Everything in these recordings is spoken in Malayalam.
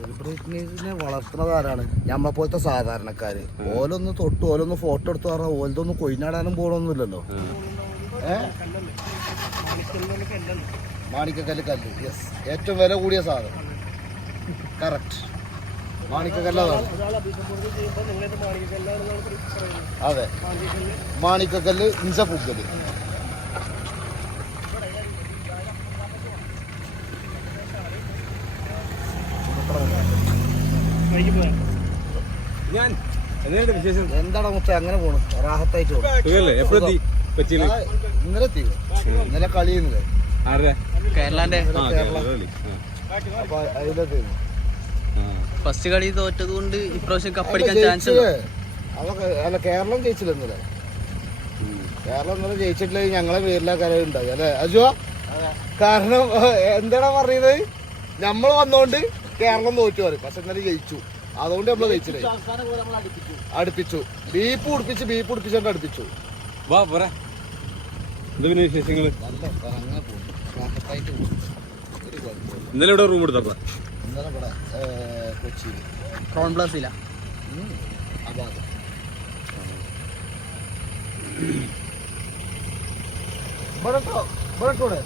സെലിബ്രിറ്റീസിനെ വളർത്തുന്നത് ആരാണ്? നമ്മളെ പോലത്തെ സാധാരണക്കാര്. ഓലൊന്ന് തൊട്ട് ഓലൊന്ന് ഫോട്ടോ എടുത്തു പറഞ്ഞാൽ ഓലതൊന്നും കൊയിനാടാനും പോകണമൊന്നുമില്ലല്ലോ മാണിക്കക്കല്ല് കല്ല്. യെസ് ഏറ്റവും വില കൂടിയ സാധനം. കറക്റ്റ് മാണിക്കല്ലാണ് അതാണ്. അതെ. മാണിക്കക്കല്ല് ഇഞ്ച ഞാൻ എങ്ങനെയുണ്ട് വിശേഷം? എന്താണ് മുത്ത അങ്ങനെ പോണു. റാഹത്തായിട്ട് പോണു. സുഖല്ലേ? എപ്പോഴെത്തി? കൊച്ചിയിൽ? ആ, ഇന്നലെ എത്തി. ഇന്നലെ കളിയുന്നില്ലേ ആരുടെ? കേരളാന്റെ. ആ കേരള. കളി. അപ്പൊ അതിലെത്തി ഫസ്റ്റ് കളി തോറ്റത് കൊണ്ട് ഇപ്രാവശ്യം കപ്പടിക്കാൻ ചാൻസ്? അല്ല കേരളം ജയിച്ചില്ല ഇന്നലെ? കേരളം ഇന്നലെ ജയിച്ചിട്ടില്ലെങ്കിൽ ഞങ്ങളെ പേരിലാ കര ഉണ്ടാകും അല്ലേ? അജുവ കാരണം എന്താടാ പറയുന്നത്? നമ്മൾ വന്നോണ്ട് കേരളം തോറ്റു പറയും. പക്ഷെ ഇന്നലെ ജയിച്ചു. അതുകൊണ്ട് നമ്മൾ ജയിച്ചില്ലേ? അടുപ്പിച്ചു. ബീപ്പ് ഉടുപ്പിച്ച് ബീപ്പ് ഉടുപ്പിച്ചോണ്ട് അടുപ്പിച്ചു. വാ പോരാ. എന്താ പിന്നെ കുഴപ്പമില്ല. ഇന്നലെ ഇവിടെ റൂം എടുത്തപ്പോ? ഇന്നലെ ഇവിടെ കൊച്ചിയിൽ ക്രൗൺ പ്ലസില ഇട്ടൂടെ?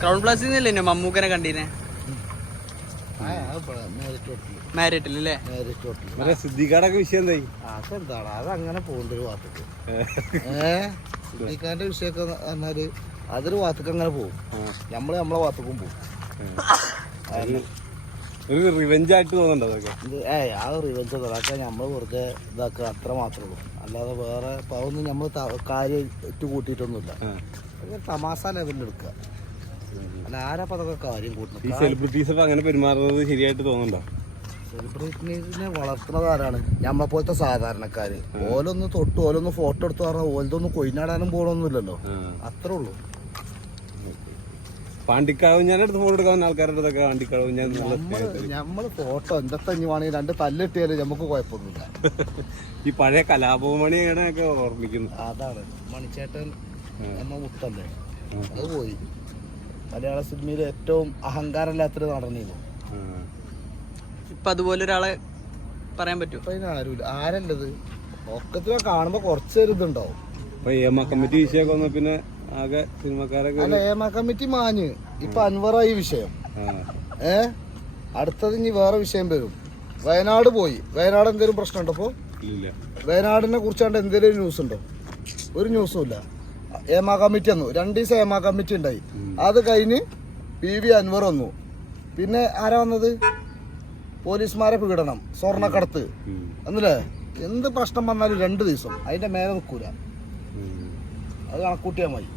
ക്രൗൺ പ്ലസിൽ നിന്നല്ലേ മമ്മൂക്കനെ കണ്ടീനെ? അത്. മാരിട്ടിൽ അല്ലേ സിദ്ധിക്കാടൊക്കെ വിഷയം എന്തായി? അതെന്താണ് അതങ്ങനെ പോകുന്ന ഒരു വാത്തക്ക് ഏ സിദ്ദിഖാന്റെ വിഷയമൊക്കെ പറഞ്ഞാൽ അതൊരു വാത്തക്ക് അങ്ങനെ പോകും. നമ്മൾ നമ്മളെ വാത്തക്കും പോകും. ഒരു റിവെഞ്ച് ആയിട്ട് തോന്നുന്നുണ്ടോ അതൊക്കെ? ഏ ആ റിവെഞ്ച് അതൊക്കെ നമ്മൾ വെറുതെ ഇതാക്കുക അത്ര മാത്രമേ ഉള്ളൂ. അല്ലാതെ വേറെ ഇപ്പൊ അതൊന്നും നമ്മൾ കാര്യം ഇട്ട് കൂട്ടിയിട്ടൊന്നുമില്ല. തമാശ ലെവലിൽ എടുക്കുക. അല്ല ആരാ അതൊക്കെ കാര്യം ഈ സെലിബ്രിറ്റീസ് ഒക്കെ അങ്ങനെ പെരുമാറുന്നത് ശരിയായിട്ട് തോന്നുന്നുണ്ടോ? സെലിബ്രിറ്റീസിനെ വളർത്തുന്നത് ആരാണ്? നമ്മളെ പോലത്തെ സാധാരണക്കാര്. ഓലൊന്ന് തൊട്ട് ഓലൊന്ന് ഫോട്ടോ എടുത്ത് പറഞ്ഞാൽ ഓലതൊന്നും കൊയിനാടാനും പോകണമൊന്നുമില്ലല്ലോ അത്രേ ഉള്ളൂ. പാണ്ടിക്കാവ് ഞാൻ അടുത്ത് ഫോട്ടോ എടുക്കാൻ ആൾക്കാരുടെ അടുത്തൊക്കെ പാണ്ടിക്കാവ് ഞാൻ നമ്മൾ. ഫോട്ടോ എന്തൊക്കെ വേണമെങ്കിൽ രണ്ട് തല്ലിട്ടിയാലും നമുക്ക് കുഴപ്പമൊന്നുമില്ല. ഈ പഴയ കലാഭവമണിയുടെ ഒക്കെ ഓർമ്മിക്കുന്നു അതാണ്. മണിച്ചേട്ടൻ എന്ന മുത്തല്ലേ? അത് പോയി. മലയാള സിനിമയിൽ ഏറ്റവും അഹങ്കാരമില്ലാത്തൊരു നടന്നിരുന്നു. ഇപ്പൊ അതുപോലെ ഒരാളെ പറയാൻ പറ്റും ആരുമില്ല. ആരല്ലത്? ഒക്കത്തിനെ കാണുമ്പോ കുറച്ച് ഇതുണ്ടാവും. അപ്പൊ ഏമ കമ്മിറ്റി വിഷയമൊക്കെ വന്ന പിന്നെ ആകെ സിനിമക്കാരൊക്കെ അല്ല ഏമ കമ്മിറ്റി മാഞ്ഞ്. ഇപ്പൊ അൻവറായി വിഷയം. ആ. ഏ? അടുത്തത് ഇനി വേറെ വിഷയം വരും. വയനാട് പോയി. വയനാട് എന്തെങ്കിലും പ്രശ്നമുണ്ടോ ഉണ്ടോ ഇല്ല. വയനാടിനെ കുറിച്ചാണ്ട് എന്തെങ്കിലും ന്യൂസ് ഉണ്ടോ ഒരു ന്യൂസും ഇല്ല. ഏമാ കമ്മിറ്റി വന്നു. രണ്ട് ദിവസം ഏമാ കമ്മിറ്റി ഉണ്ടായി. അത് കഴിഞ്ഞ് പി വി അൻവർ വന്നു. പിന്നെ ആരാ വന്നത്? പോലീസുമാരെ പീഡനം സ്വർണക്കടത്ത്. എന്നല്ലേ എന്ത് പ്രശ്നം വന്നാലും രണ്ട് ദിവസം. അതിന്റെ മേലെ നിൽക്കൂല. അത് കണക്കൂട്ടിയാൽ മതി.